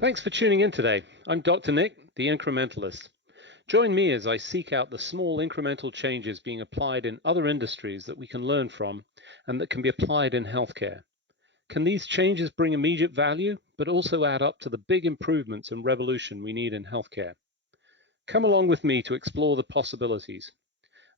Thanks for tuning in today. I'm Dr. Nick, the Incrementalist. Join me as I seek out the small incremental changes being applied in other industries that we can learn from and that can be applied in healthcare. Can these changes bring immediate value, but also add up to the big improvements and revolution we need in healthcare? Come along with me to explore the possibilities.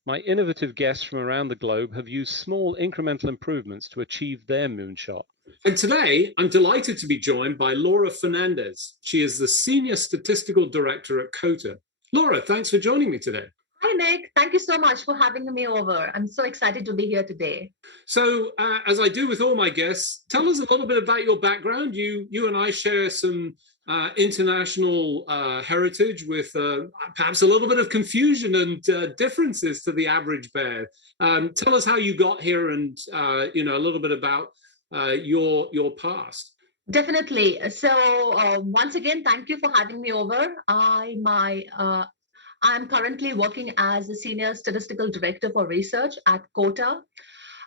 My innovative guests from around the globe have used small incremental improvements to achieve their moonshot. And today, I'm delighted to be joined by Laura Fernandes. She is the Senior Statistical Director at COTA. Laura, thanks for joining me today. Hi, Nick. Thank you so much for having me over. I'm so excited to be here today. So, as I do with all my guests, tell us a little bit about your background. You and I share some international heritage with perhaps a little bit of confusion and differences to the average bear. Tell us how you got here and, a little bit about your past. Definitely. So once again, thank you for having me over. I'm currently working as a Senior Statistical Director for Research at COTA.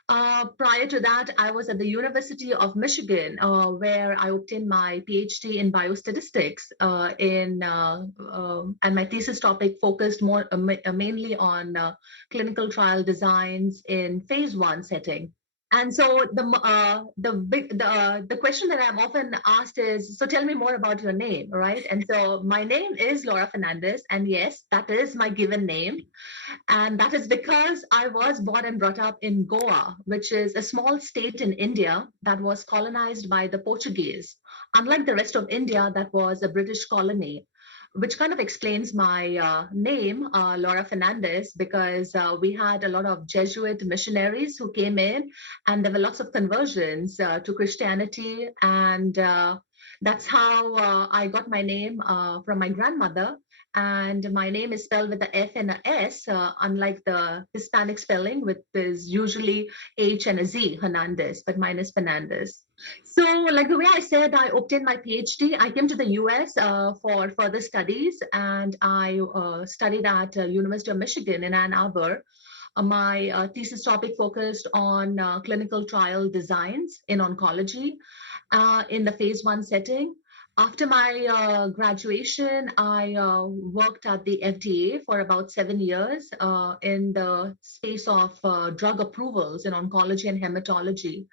Prior to that, I was at the University of Michigan, where I obtained my PhD in biostatistics, and my thesis topic focused mainly on clinical trial designs in phase 1 setting. And so the question that I'm often asked is, so tell me more about your name, right? And so my name is Laura Fernandes, and yes, that is my given name. And that is because I was born and brought up in Goa, which is a small state in India that was colonized by the Portuguese. Unlike the rest of India, that was a British colony, which kind of explains my name, Laura Fernandes, because we had a lot of Jesuit missionaries who came in, and there were lots of conversions to Christianity. And that's how I got my name from my grandmother. And my name is spelled with the F and a S, unlike the Hispanic spelling, which is usually H and a Z, Hernandez, but mine is Fernandez. So like the way I said, I obtained my PhD. I came to the US for further studies, and I studied at University of Michigan in Ann Arbor. My thesis topic focused on clinical trial designs in oncology in the phase 1 setting. After my graduation, I worked at the FDA for about 7 years in the space of drug approvals in oncology and hematology.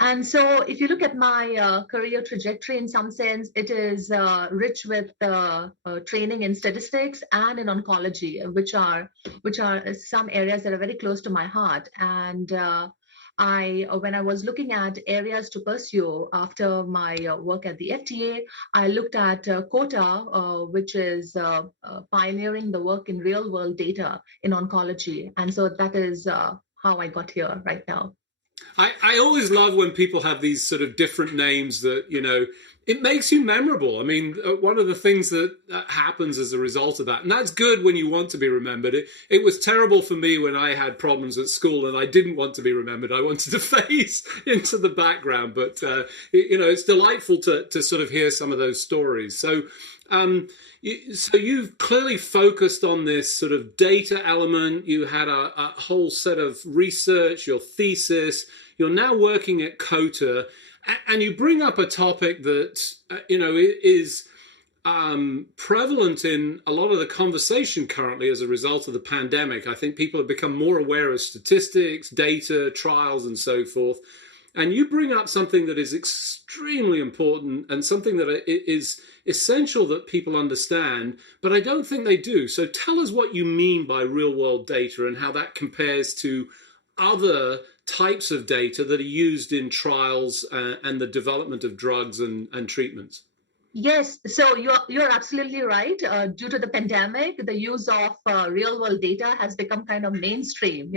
And so if you look at my career trajectory, in some sense, it is rich with training in statistics and in oncology, which are some areas that are very close to my heart. And when I was looking at areas to pursue after my work at the FDA, I looked at COTA, which is pioneering the work in real world data in oncology. And so that is how I got here right now. I always love when people have these sort of different names that, it makes you memorable. I mean, one of the things that happens as a result of that, and that's good when you want to be remembered. It was terrible for me when I had problems at school and I didn't want to be remembered. I wanted to phase into the background, but, it's delightful to sort of hear some of those stories. So you've clearly focused on this sort of data element. You had a whole set of research, your thesis. You're now working at COTA, and you bring up a topic that is prevalent in a lot of the conversation currently as a result of the pandemic. I think people have become more aware of statistics, data, trials, and so forth. And you bring up something that is extremely important and something that is essential that people understand, but I don't think they do. So tell us what you mean by real-world data and how that compares to other types of data that are used in trials and the development of drugs and treatments. Yes, so you're absolutely right. Due to the pandemic, the use of real world data has become kind of mainstream.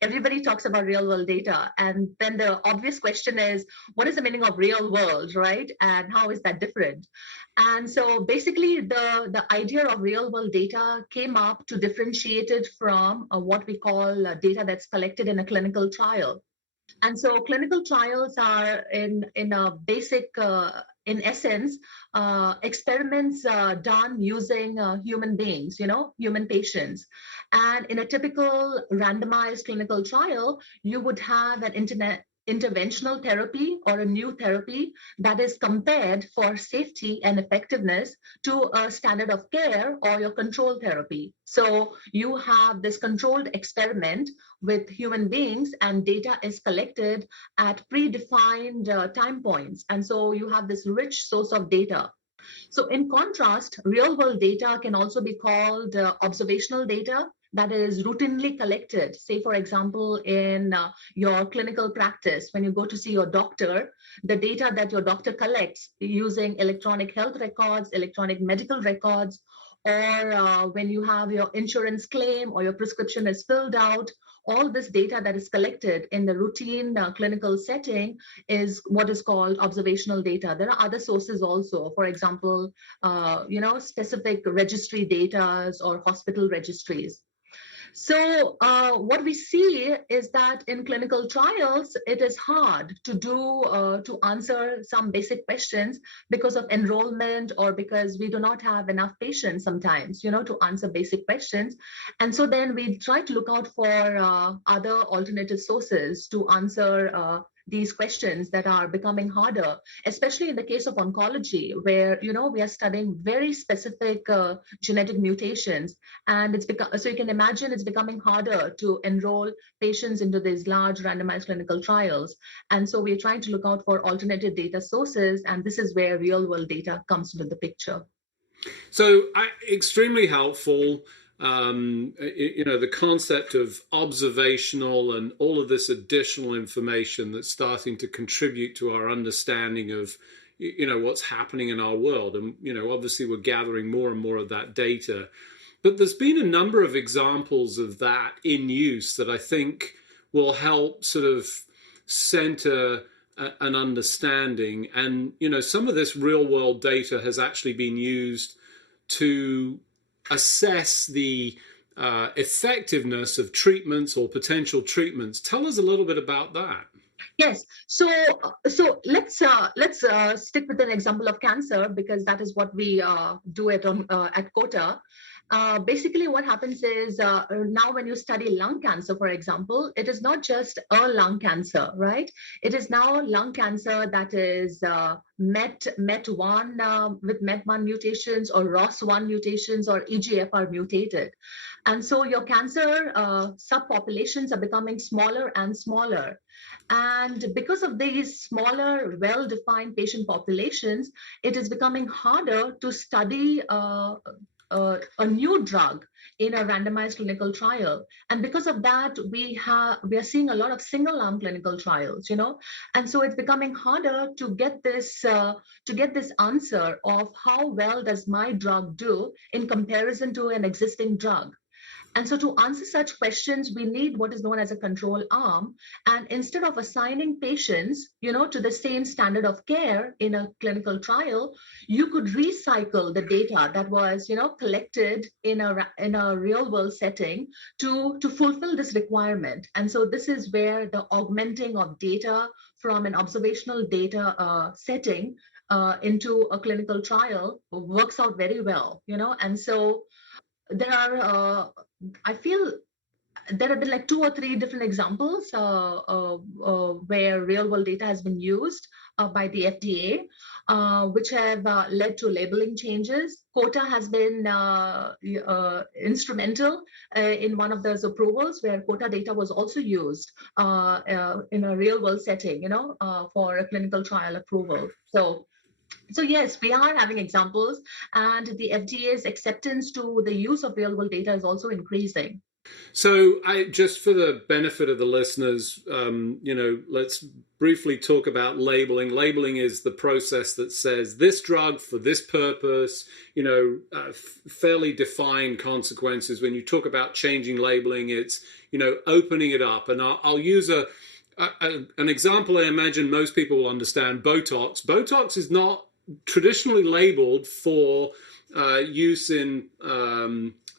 Everybody talks about real world data, and then the obvious question is, what is the meaning of real world, right? And how is that different? And so basically, the idea of real world data came up to differentiate it from what we call data that's collected in a clinical trial. And so clinical trials are in a basic, in essence, experiments done using human beings, human patients. And in a typical randomized clinical trial, you would have an interventional therapy or a new therapy that is compared for safety and effectiveness to a standard of care or your control therapy. So you have this controlled experiment with human beings, and data is collected at predefined time points. And so you have this rich source of data. So in contrast, real world data can also be called observational data that is routinely collected. Say, for example, in your clinical practice, when you go to see your doctor, the data that your doctor collects using electronic health records, electronic medical records, or when you have your insurance claim or your prescription is filled out, all this data that is collected in the routine clinical setting is what is called observational data. There are other sources also, for example, specific registry data or hospital registries. So what we see is that in clinical trials, it is hard to answer some basic questions because of enrollment or because we do not have enough patients sometimes, to answer basic questions. And so then we try to look out for other alternative sources to answer these questions that are becoming harder, especially in the case of oncology, where we are studying very specific genetic mutations, and so you can imagine it's becoming harder to enroll patients into these large randomized clinical trials. And so we're trying to look out for alternative data sources, and this is where real world data comes into the picture. So extremely helpful. The concept of observational and all of this additional information that's starting to contribute to our understanding of, what's happening in our world. And, obviously we're gathering more and more of that data. But there's been a number of examples of that in use that I think will help sort of center an understanding. And, some of this real world data has actually been used to assess the effectiveness of treatments or potential treatments. Tell us a little bit about that. Yes. So let's stick with an example of cancer, because that is what we do at COTA. Basically, what happens is now when you study lung cancer, for example, it is not just a lung cancer, right? It is now lung cancer that is MET1 with MET1 mutations or ROS1 mutations or EGFR mutated. And so your cancer subpopulations are becoming smaller and smaller. And because of these smaller, well-defined patient populations, it is becoming harder to study a new drug in a randomized clinical trial. And because of that, we are seeing a lot of single arm clinical trials, and so it's becoming harder to get this answer of how well does my drug do in comparison to an existing drug. And so to answer such questions, we need what is known as a control arm. And instead of assigning patients, to the same standard of care in a clinical trial, you could recycle the data that was, collected in a real world setting to fulfill this requirement. And so this is where the augmenting of data from an observational data setting into a clinical trial works out very well, and so there are, I feel there have been like 2 or 3 different examples where real world data has been used by the FDA, which have led to labeling changes. COTA has been instrumental in one of those approvals where COTA data was also used in a real world setting, for a clinical trial approval. So yes, we are having examples, and the FDA's acceptance to the use of real-world data is also increasing. So just for the benefit of the listeners, let's briefly talk about labeling. Labeling is the process that says this drug for this purpose, fairly defined consequences. When you talk about changing labeling, it's, opening it up. And I'll use an example I imagine most people will understand. Botox. Botox is not traditionally labeled for use in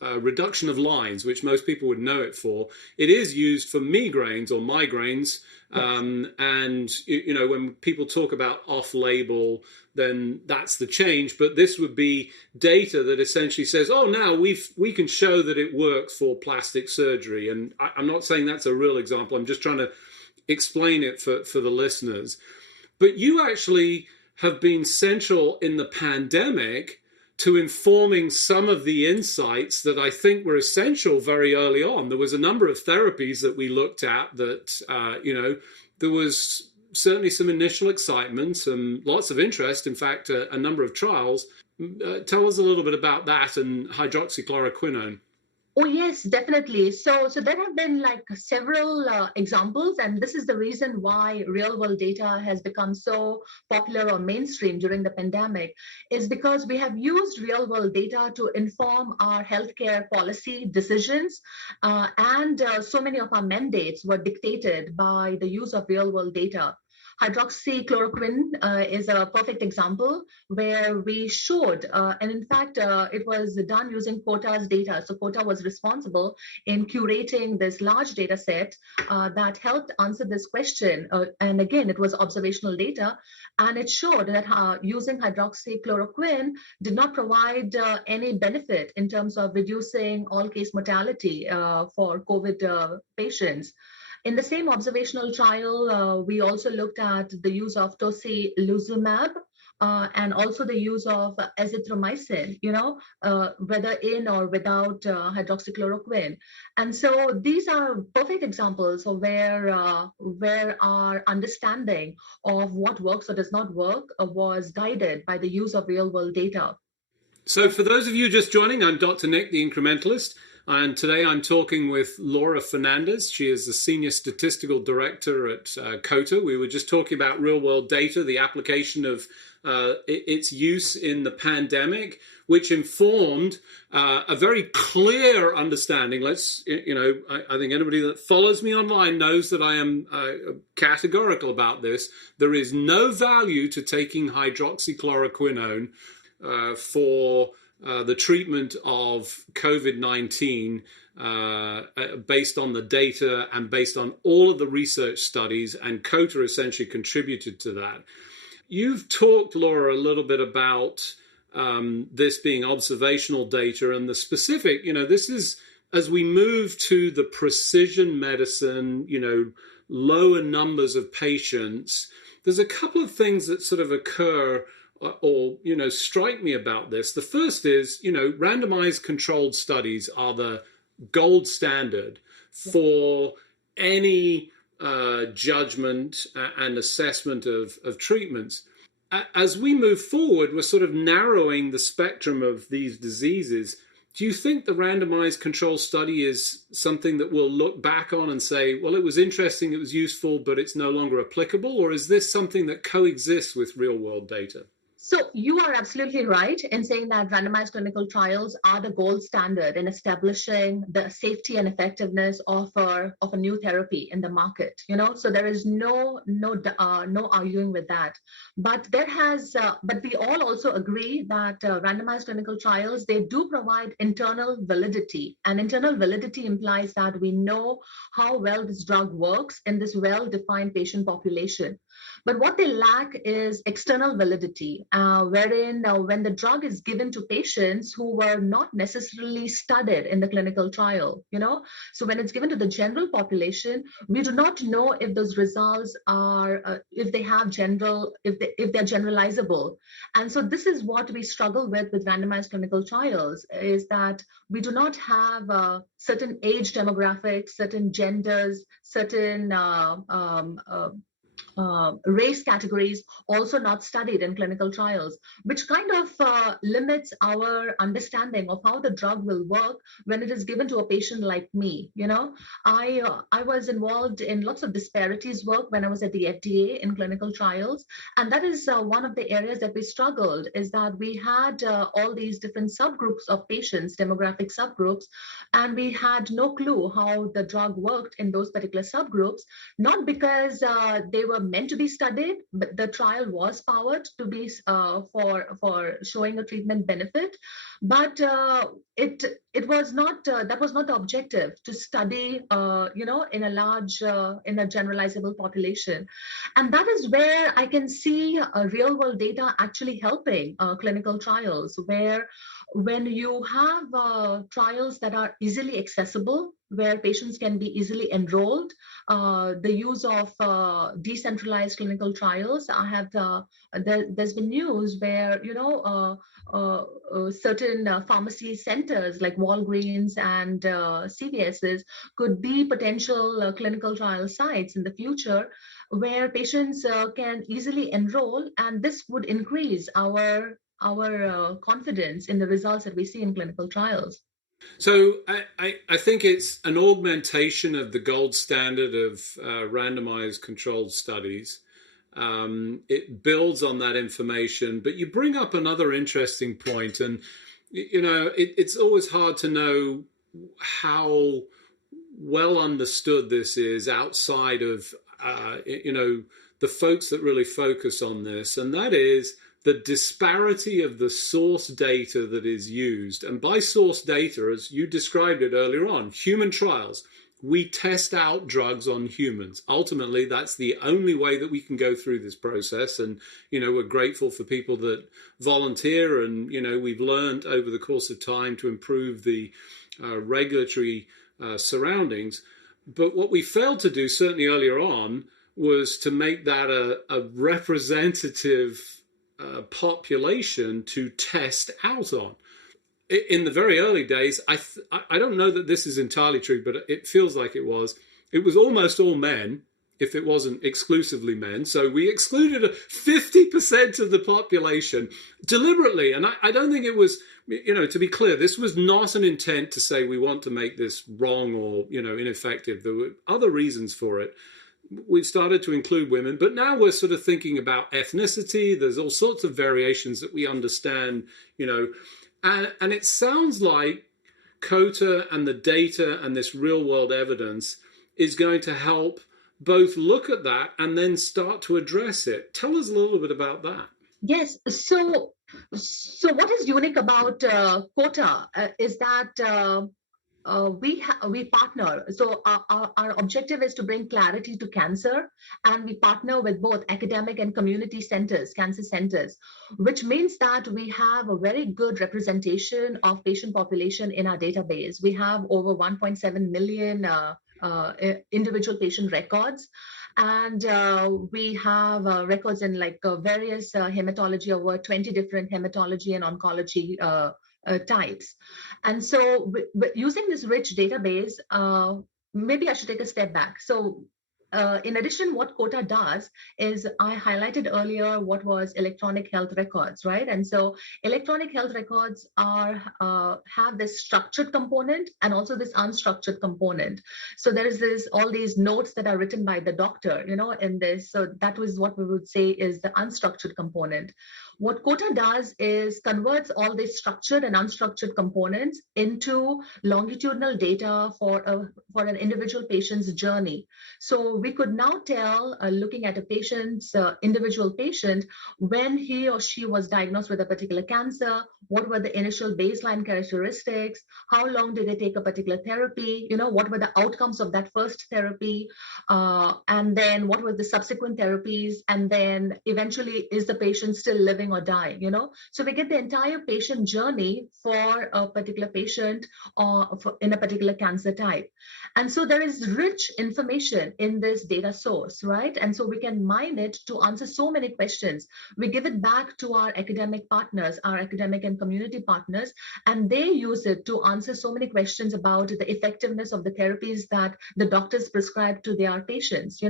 reduction of lines, which most people would know it for. It is used for migraines or migraines. And, when people talk about off-label, then that's the change. But this would be data that essentially says, oh, now we can show that it works for plastic surgery. And I'm not saying that's a real example. I'm just trying to explain it for the listeners. But you actually have been central in the pandemic to informing some of the insights that I think were essential very early on. There was a number of therapies that we looked at that, there was certainly some initial excitement and lots of interest, in fact, a number of trials. Tell us a little bit about that and hydroxychloroquine. Oh, yes, definitely. So there have been like several examples, and this is the reason why real world data has become so popular or mainstream during the pandemic, is because we have used real world data to inform our healthcare policy decisions. And so many of our mandates were dictated by the use of real world data. Hydroxychloroquine is a perfect example where we showed, and in fact, it was done using COTA's data. So COTA was responsible in curating this large data set that helped answer this question. And again, it was observational data. And it showed that using hydroxychloroquine did not provide any benefit in terms of reducing all-case mortality for COVID patients. In the same observational trial, we also looked at the use of tocilizumab and also the use of azithromycin, whether in or without hydroxychloroquine. And so these are perfect examples of where our understanding of what works or does not work was guided by the use of real-world data. So for those of you just joining, I'm Dr. Nick, the Incrementalist. And today I'm talking with Laura Fernandes. She is the Senior Statistical Director at COTA. We were just talking about real-world data, the application of its use in the pandemic, which informed a very clear understanding. I think anybody that follows me online knows that I am categorical about this. There is no value to taking hydroxychloroquine for the treatment of COVID-19 based on the data and based on all of the research studies, and COTA essentially contributed to that. You've talked, Laura, a little bit about this being observational data and the specific, this is as we move to the precision medicine, lower numbers of patients, there's a couple of things that sort of occur or strike me about this. The first is, randomized controlled studies are the gold standard for any judgment and assessment of treatments. As we move forward, we're sort of narrowing the spectrum of these diseases. Do you think the randomized control study is something that we'll look back on and say, well, it was interesting, it was useful, but it's no longer applicable? Or is this something that coexists with real world data? So you are absolutely right in saying that randomized clinical trials are the gold standard in establishing the safety and effectiveness of a new therapy in the market. So there is no arguing with that. But but we all also agree that randomized clinical trials, they do provide internal validity, and internal validity implies that we know how well this drug works in this well-defined patient population. But what they lack is external validity, wherein when the drug is given to patients who were not necessarily studied in the clinical trial, so when it's given to the general population, we do not know if those results are, if they're generalizable. And so this is what we struggle with randomized clinical trials, is that we do not have certain age demographics, certain genders, certain race categories also not studied in clinical trials, which kind of limits our understanding of how the drug will work when it is given to a patient like me. I was involved in lots of disparities work when I was at the FDA in clinical trials, and that is one of the areas that we struggled, is that we had all these different subgroups of patients, demographic subgroups, and we had no clue how the drug worked in those particular subgroups, not because they were meant to be studied, but the trial was powered to be for showing a treatment benefit, but it was not that was not the objective, to study in a large in a generalizable population. And that is where I can see real world data actually helping clinical trials, where when you have trials that are easily accessible, where patients can be easily enrolled, the use of decentralized clinical trials. There's been news where, certain pharmacy centers like Walgreens and CVS's could be potential clinical trial sites in the future, where patients can easily enroll, and this would increase our confidence in the results that we see in clinical trials. So I think it's an augmentation of the gold standard of randomized controlled studies. It builds on that information, but you bring up another interesting point, and it's always hard to know how well understood this is outside of the folks that really focus on this, and that is the disparity of the source data that is used. And by source data, as you described it earlier on, human trials, we test out drugs on humans. Ultimately, that's the only way that we can go through this process. And, we're grateful for people that volunteer. And, we've learned over the course of time to improve the regulatory surroundings. But what we failed to do, certainly earlier on, was to make that a representative population to test out on. In the very early days, I don't know that this is entirely true, but it feels like it was almost all men, if it wasn't exclusively men. So we excluded 50% of the population deliberately. And I don't think it was, to be clear, this was not an intent to say we want to make this wrong or, ineffective. There were other reasons for it. We've started to include women, but now we're sort of thinking about ethnicity. There's all sorts of variations that we understand, and it sounds like COTA and the data and this real world evidence is going to help both look at that and then start to address it. Tell us a little bit about that. Yes. So what is unique about COTA is that we partner. So our objective is to bring clarity to cancer, and we partner with both academic and community centers, cancer centers, which means that we have a very good representation of patient population in our database. We have over 1.7 million individual patient records. And we have records in various hematology, over 20 different hematology and oncology types. And so using this rich database, maybe I should take a step back. So in addition, what COTA does is, I highlighted earlier what was electronic health records, right? And so electronic health records have this structured component and also this unstructured component. So there is all these notes that are written by the doctor, in this. So that was what we would say is the unstructured component. What COTA does is converts all these structured and unstructured components into longitudinal data for an individual patient's journey. So we could now tell, looking at a patient's individual patient, when he or she was diagnosed with a particular cancer, what were the initial baseline characteristics, how long did they take a particular therapy, what were the outcomes of that first therapy, and then what were the subsequent therapies, and then eventually, is the patient still living or dying, So we get the entire patient journey for a particular patient or in a particular cancer type. And so there is rich information in this data source, right? And so we can mine it to answer so many questions. We give it back to our academic partners, our academic and community partners, and they use it to answer so many questions about the effectiveness of the therapies that the doctors prescribe to their patients,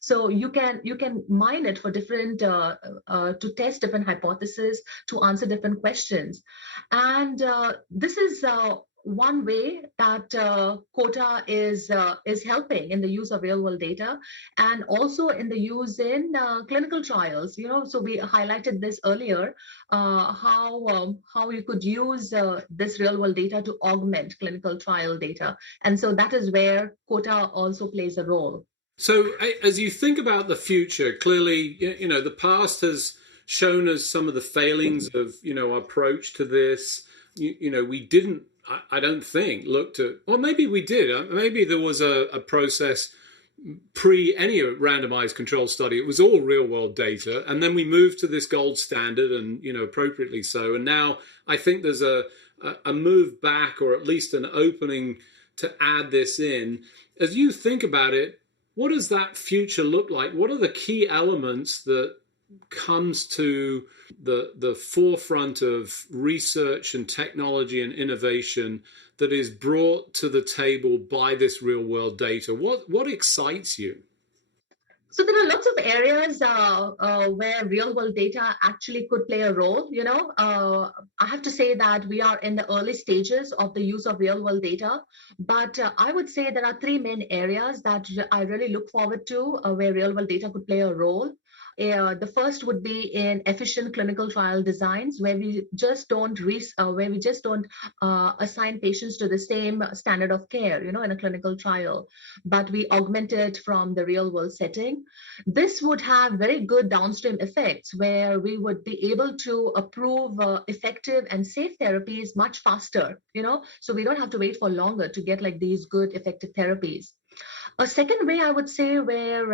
So you can mine it for different, to test different hypotheses, to answer different questions. And this is one way that COTA is helping in the use of real world data, and also in the use in clinical trials. So we highlighted this earlier, how you could use this real world data to augment clinical trial data, and so that is where COTA also plays a role. So as you think about the future, clearly, the past has shown us some of the failings of our approach to this. We didn't, I don't think, looked at, or maybe we did. Maybe there was a process pre any randomized control study, it was all real world data. And then we moved to this gold standard, and, appropriately so. And now I think there's a move back, or at least an opening to add this in. As you think about it, what does that future look like? What are the key elements that comes to the forefront of research and technology and innovation that is brought to the table by this real world data? What excites you? So there are lots of areas where real world data actually could play a role. I have to say that we are in the early stages of the use of real world data, but I would say there are three main areas that I really look forward to where real world data could play a role. The first would be in efficient clinical trial designs, where we just don't assign patients to the same standard of care, in a clinical trial, but we augment it from the real world setting. This would have very good downstream effects, where we would be able to approve effective and safe therapies much faster, so we don't have to wait for longer to get like these good effective therapies. A second way I would say where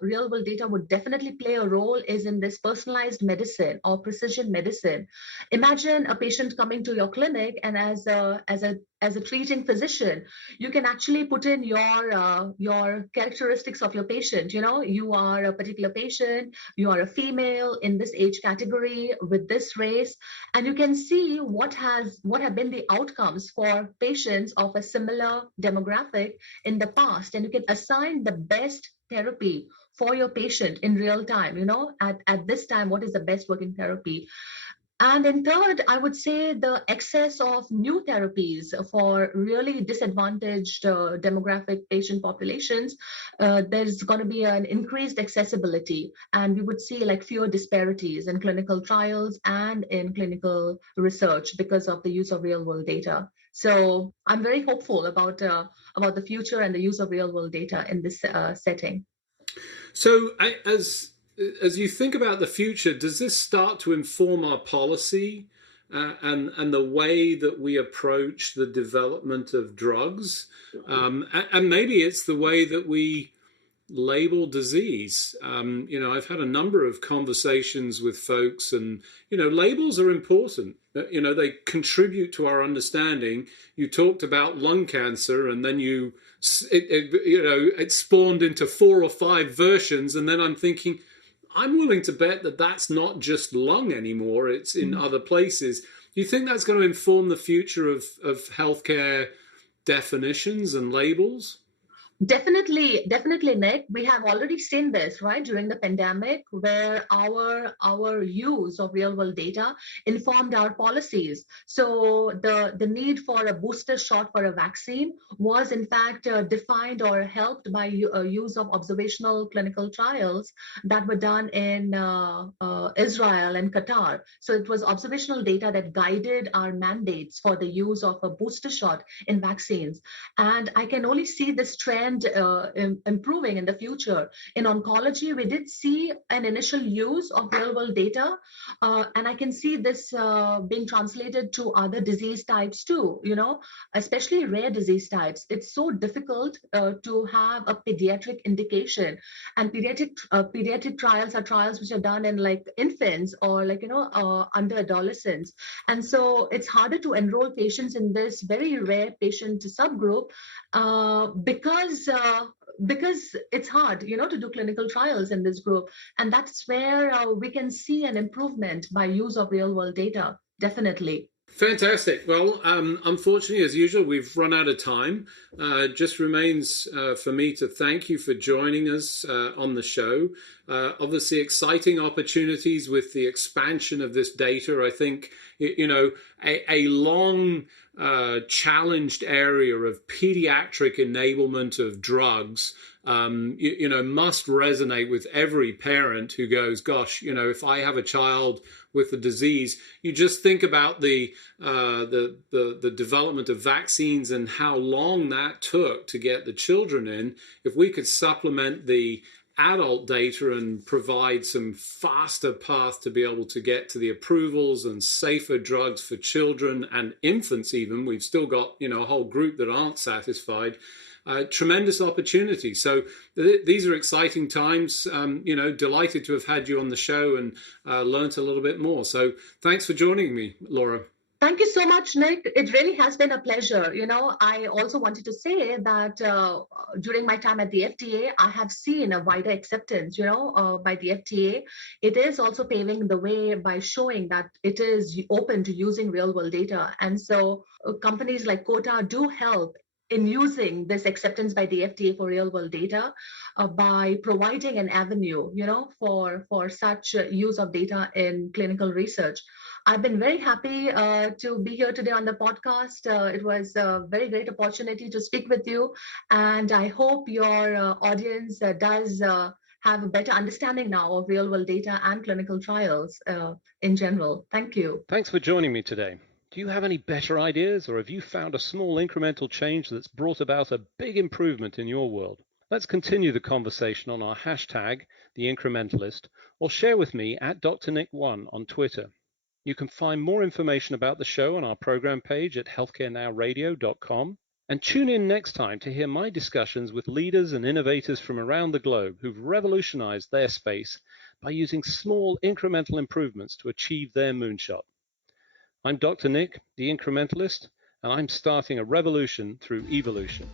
real world data would definitely play a role is in this personalized medicine or precision medicine. Imagine a patient coming to your clinic, and as a treating physician, you can actually put in your characteristics of your patient. You are a particular patient, you are a female in this age category with this race, and you can see what have been the outcomes for patients of a similar demographic in the past, and you can assign the best therapy for your patient in real time. At this time, what is the best working therapy? And in third, I would say the excess of new therapies for really disadvantaged demographic patient populations. There's going to be an increased accessibility, and we would see like fewer disparities in clinical trials and in clinical research because of the use of real world data. So I'm very hopeful about the future and the use of real world data in this setting. So as you think about the future, does this start to inform our policy and the way that we approach the development of drugs? And maybe it's the way that we label disease. I've had a number of conversations with folks, and, labels are important. They contribute to our understanding. You talked about lung cancer, and then it spawned into 4 or 5 versions. And then I'm thinking, I'm willing to bet that that's not just lung anymore. It's in other places. Do you think that's going to inform the future of healthcare definitions and labels? Definitely, Nick. We have already seen this, right, during the pandemic, where our use of real world data informed our policies. So the need for a booster shot for a vaccine was in fact defined or helped by use of observational clinical trials that were done in Israel and Qatar. So it was observational data that guided our mandates for the use of a booster shot in vaccines. And I can only see this trend improving in the future. In oncology, we did see an initial use of real world data, and I can see this being translated to other disease types too, especially rare disease types. It's so difficult to have a pediatric indication, and pediatric trials are trials which are done in like infants or under adolescents. And so it's harder to enroll patients in this very rare patient subgroup because it's hard, to do clinical trials in this group. And that's where we can see an improvement by use of real world data, definitely. Fantastic. Well, unfortunately, as usual, we've run out of time. Just remains for me to thank you for joining us on the show. Obviously, exciting opportunities with the expansion of this data. I think, a long challenged area of pediatric enablement of drugs, must resonate with every parent who goes, gosh, if I have a child with the disease, you just think about the development of vaccines and how long that took to get the children in. If we could supplement the adult data and provide some faster path to be able to get to the approvals and safer drugs for children and infants even, we've still got, a whole group that aren't satisfied. tremendous opportunity. So these are exciting times. Delighted to have had you on the show and learnt a little bit more. So thanks for joining me, Laura. Thank you so much, Nick. It really has been a pleasure. I also wanted to say that during my time at the FDA, I have seen a wider acceptance, by the FDA. It is also paving the way by showing that it is open to using real world data. And so companies like COTA do help in using this acceptance by the FDA for real world data by providing an avenue, for such use of data in clinical research. I've been very happy to be here today on the podcast. It was a very great opportunity to speak with you. And I hope your audience does have a better understanding now of real world data and clinical trials in general. Thank you. Thanks for joining me today. Do you have any better ideas, or have you found a small incremental change that's brought about a big improvement in your world? Let's continue the conversation on our hashtag, the Incrementalist, or share with me at DrNick1 on Twitter. You can find more information about the show on our program page at healthcarenowradio.com. And tune in next time to hear my discussions with leaders and innovators from around the globe who've revolutionized their space by using small incremental improvements to achieve their moonshot. I'm Dr. Nick, the Incrementalist, and I'm starting a revolution through evolution.